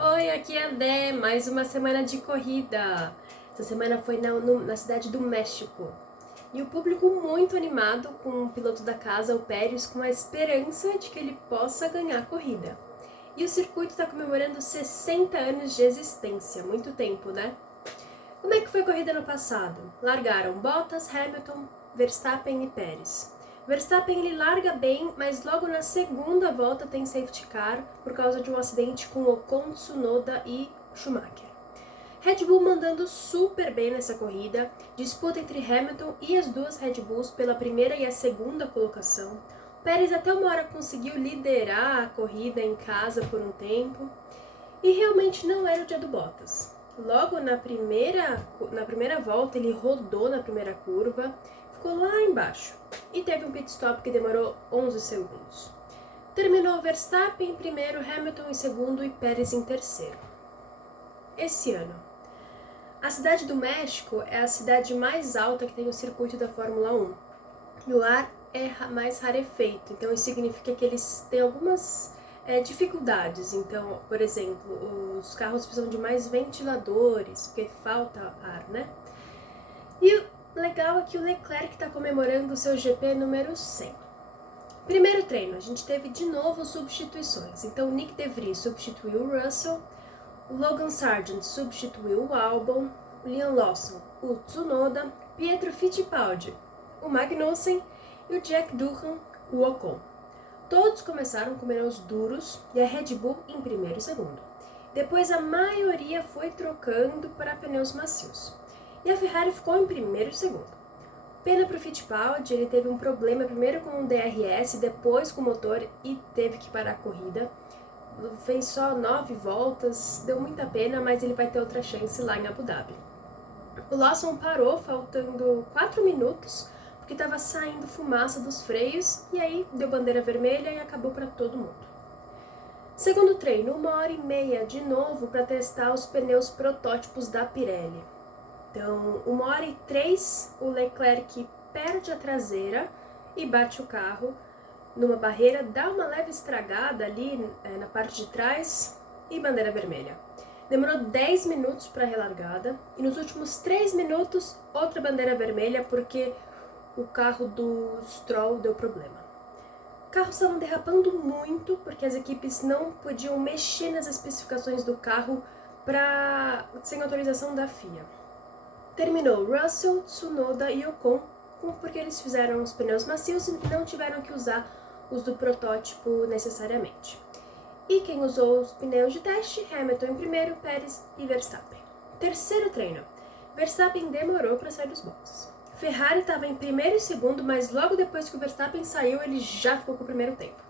Oi, aqui é a Dé, mais uma semana de corrida. Essa semana foi na cidade do México. E o público muito animado com o piloto da casa, o Pérez, com a esperança de que ele possa ganhar a corrida. E o circuito está comemorando 60 anos de existência, muito tempo, né? Como é que foi a corrida no passado? Largaram Bottas, Hamilton, Verstappen e Pérez. Verstappen ele larga bem, mas logo na segunda volta tem safety car por causa de um acidente com Ocon, Tsunoda e Schumacher. Red Bull mandando super bem nessa corrida, disputa entre Hamilton e as duas Red Bulls pela primeira e a segunda colocação. Pérez até uma hora conseguiu liderar a corrida em casa por um tempo, e realmente não era o dia do Bottas. Logo na primeira volta ele rodou na primeira curva, ficou lá embaixo e teve um pit stop que demorou 11 segundos. Terminou Verstappen em primeiro, Hamilton em segundo e Pérez em terceiro. Esse ano, a cidade do México é a cidade mais alta que tem o circuito da Fórmula 1. E o ar é mais rarefeito, então isso significa que eles têm algumas dificuldades. Então, por exemplo, os carros precisam de mais ventiladores, porque falta ar, né? E o legal é que o Leclerc está comemorando o seu GP número 100. Primeiro treino, a gente teve de novo substituições. Então, o Nick De Vries substituiu o Russell, o Logan Sargent substituiu o Albon, o Liam Lawson, o Tsunoda, Pietro Fittipaldi, o Magnussen e o Jack Doohan, o Ocon. Todos começaram com pneus duros e a Red Bull em primeiro e segundo. Depois a maioria foi trocando para pneus macios. E a Ferrari ficou em primeiro e segundo. Pena para o Fittipaldi, ele teve um problema primeiro com o DRS, depois com o motor e teve que parar a corrida. Fez só 9 voltas, deu muita pena, mas ele vai ter outra chance lá em Abu Dhabi. O Lawson parou faltando 4 minutos, porque estava saindo fumaça dos freios, e aí deu bandeira vermelha e acabou para todo mundo. Segundo treino, 1h30 de novo para testar os pneus protótipos da Pirelli. Então, 1h03, o Leclerc perde a traseira e bate o carro numa barreira, dá uma leve estragada ali na parte de trás e bandeira vermelha. Demorou 10 minutos para a relargada e nos últimos 3 minutos outra bandeira vermelha porque o carro do Stroll deu problema. Carros estavam derrapando muito porque as equipes não podiam mexer nas especificações do carro sem autorização da FIA. Terminou Russell, Tsunoda e Ocon porque eles fizeram os pneus macios e não tiveram que usar os do protótipo necessariamente. E quem usou os pneus de teste? Hamilton em primeiro, Pérez e Verstappen. Terceiro treino. Verstappen demorou para sair dos boxes. Ferrari estava em primeiro e segundo, mas logo depois que o Verstappen saiu, ele já ficou com o primeiro tempo.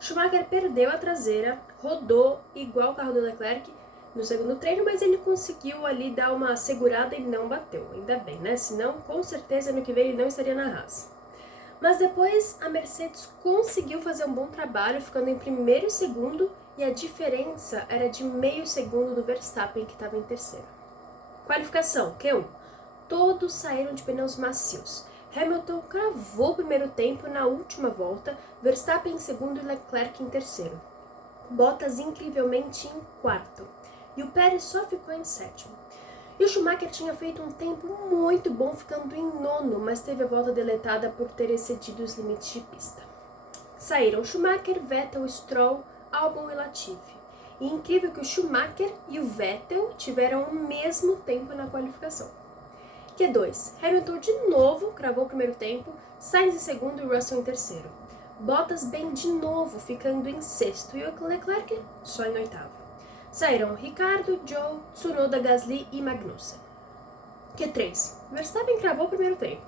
Schumacher perdeu a traseira, rodou igual o carro do Leclerc no segundo treino, mas ele conseguiu ali dar uma segurada e não bateu. Ainda bem, né? Senão, com certeza, no que vem ele não estaria na Haas. Mas depois a Mercedes conseguiu fazer um bom trabalho, ficando em primeiro e segundo, e a diferença era de meio segundo do Verstappen, que estava em terceiro. Qualificação, Q1. Todos saíram de pneus macios. Hamilton cravou o primeiro tempo na última volta, Verstappen em segundo e Leclerc em terceiro. Bottas incrivelmente em quarto. E o Pérez só ficou em sétimo. E o Schumacher tinha feito um tempo muito bom, ficando em nono, mas teve a volta deletada por ter excedido os limites de pista. Saíram Schumacher, Vettel, Stroll, Albon e Latifi. E incrível que o Schumacher e o Vettel tiveram o mesmo tempo na qualificação. Q2. Hamilton de novo cravou o primeiro tempo, Sainz em segundo e Russell em terceiro. Bottas bem de novo, ficando em sexto, e o Leclerc só em oitavo. Saíram Ricardo, Zhou, Tsunoda, Gasly e Magnussen. Q3. Verstappen cravou o primeiro tempo.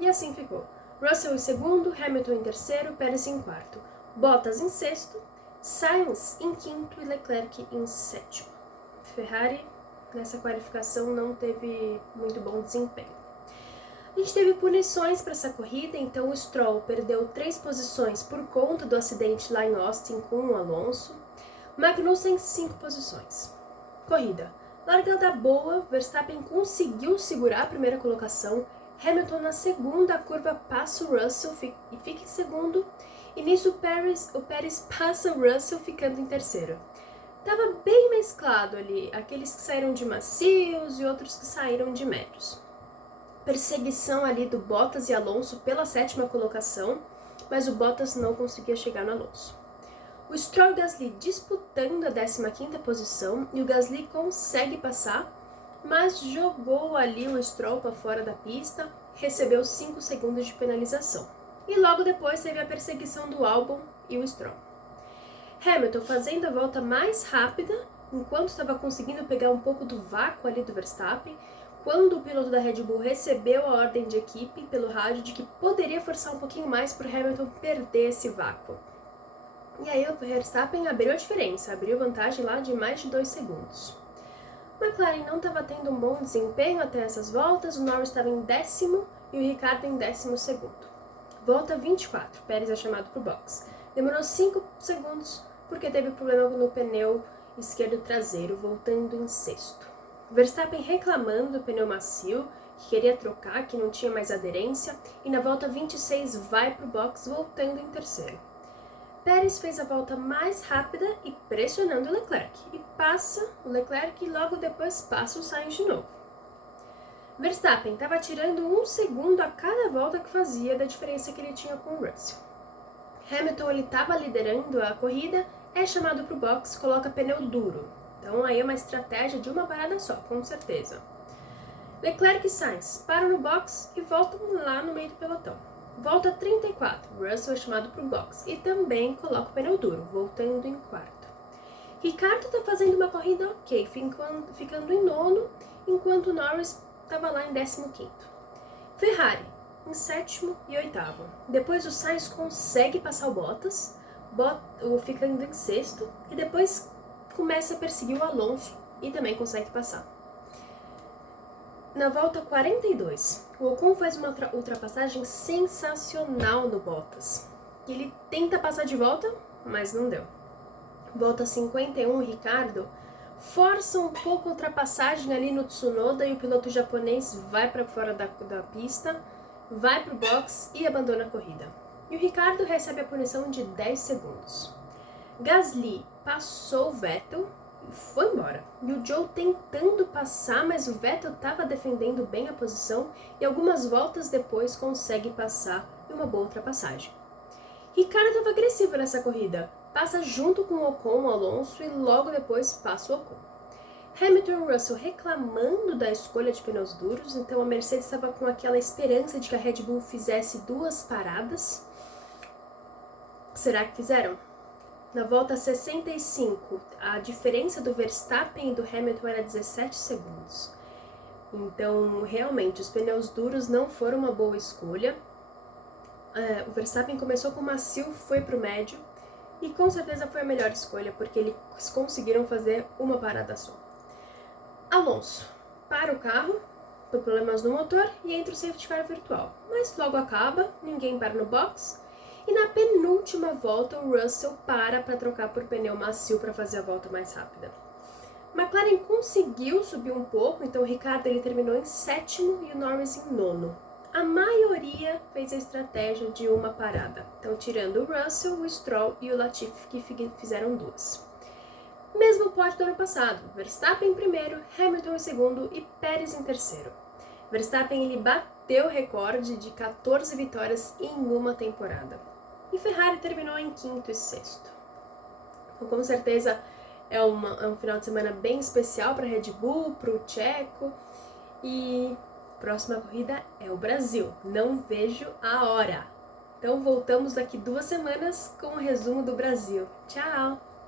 E assim ficou. Russell em segundo, Hamilton em terceiro, Pérez em quarto. Bottas em sexto, Sainz em quinto e Leclerc em sétimo. Ferrari, nessa qualificação, não teve muito bom desempenho. A gente teve punições para essa corrida, então o Stroll perdeu 3 posições por conta do acidente lá em Austin com o Alonso. Magnussen 5 posições. Corrida. Largada boa, Verstappen conseguiu segurar a primeira colocação, Hamilton na segunda curva passa o Russell e fica em segundo, e nisso o Pérez passa o Russell ficando em terceiro. Tava bem mesclado ali, aqueles que saíram de macios e outros que saíram de médios. Perseguição ali do Bottas e Alonso pela 7ª colocação, mas o Bottas não conseguia chegar no Alonso. O Stroll e o Gasly disputando a 15ª posição e o Gasly consegue passar, mas jogou ali o Stroll para fora da pista, recebeu 5 segundos de penalização. E logo depois teve a perseguição do Albon e o Stroll. Hamilton fazendo a volta mais rápida, enquanto estava conseguindo pegar um pouco do vácuo ali do Verstappen, quando o piloto da Red Bull recebeu a ordem de equipe pelo rádio de que poderia forçar um pouquinho mais para o Hamilton perder esse vácuo. E aí o Verstappen abriu a diferença, abriu vantagem lá de mais de 2 segundos. McLaren não estava tendo um bom desempenho até essas voltas, o Norris estava em 10º e o Ricciardo em 12º. Volta 24, Pérez é chamado para o box. Demorou 5 segundos porque teve problema no pneu esquerdo traseiro, voltando em 6º. Verstappen reclamando do pneu macio, que queria trocar, que não tinha mais aderência, e na volta 26 vai para o box, voltando em 3º. Pérez fez a volta mais rápida e pressionando o Leclerc, e passa o Leclerc e logo depois passa o Sainz de novo. Verstappen estava tirando 1 segundo a cada volta que fazia da diferença que ele tinha com o Russell. Hamilton estava liderando a corrida, é chamado para o box, coloca pneu duro. Então aí é uma estratégia de uma parada só, com certeza. Leclerc e Sainz param no box e voltam lá no meio do pelotão. Volta 34, Russell é chamado para o box e também coloca o pneu duro, voltando em 4º. Ricciardo está fazendo uma corrida ok, ficando em 9º, enquanto Norris estava lá em 15º. Ferrari em 7º e 8º. Depois o Sainz consegue passar o Bottas, ficando em 6º, e depois começa a perseguir o Alonso e também consegue passar. Na volta 42, o Ocon faz uma ultrapassagem sensacional no Bottas. Ele tenta passar de volta, mas não deu. Volta 51, o Ricciardo força um pouco a ultrapassagem ali no Tsunoda e o piloto japonês vai para fora da pista, vai para o box e abandona a corrida. E o Ricciardo recebe a punição de 10 segundos. Gasly passou o Vettel e foi embora. E o Zhou tentando passar, mas o Vettel estava defendendo bem a posição e algumas voltas depois consegue passar em uma boa ultrapassagem. Ricciardo estava agressivo nessa corrida, passa junto com o Ocon, o Alonso, e logo depois passa o Ocon. Hamilton e Russell reclamando da escolha de pneus duros, então a Mercedes estava com aquela esperança de que a Red Bull fizesse 2 paradas. Será que fizeram? Na volta 65, a diferença do Verstappen e do Hamilton era 17 segundos. Então, realmente, os pneus duros não foram uma boa escolha. O Verstappen começou com o macio, foi para o médio, e com certeza foi a melhor escolha, porque eles conseguiram fazer uma parada só. Alonso para o carro, por problemas no motor, e entra o safety car virtual. Mas logo acaba, ninguém para no box, e na penúltima volta o Russell para trocar por pneu macio para fazer a volta mais rápida. McLaren conseguiu subir um pouco, então o Ricciardo terminou em 7º e o Norris em 9º. A maioria fez a estratégia de uma parada, então tirando o Russell, o Stroll e o Latifi, que fizeram 2. Mesmo pódio do ano passado, Verstappen em primeiro, Hamilton em segundo e Pérez em terceiro. Verstappen bateu o recorde de 14 vitórias em uma temporada. E Ferrari terminou em 5º e 6º. Então, com certeza é um final de semana bem especial para a Red Bull, para o Checo. E a próxima corrida é o Brasil. Não vejo a hora. Então voltamos daqui 2 semanas com o resumo do Brasil. Tchau!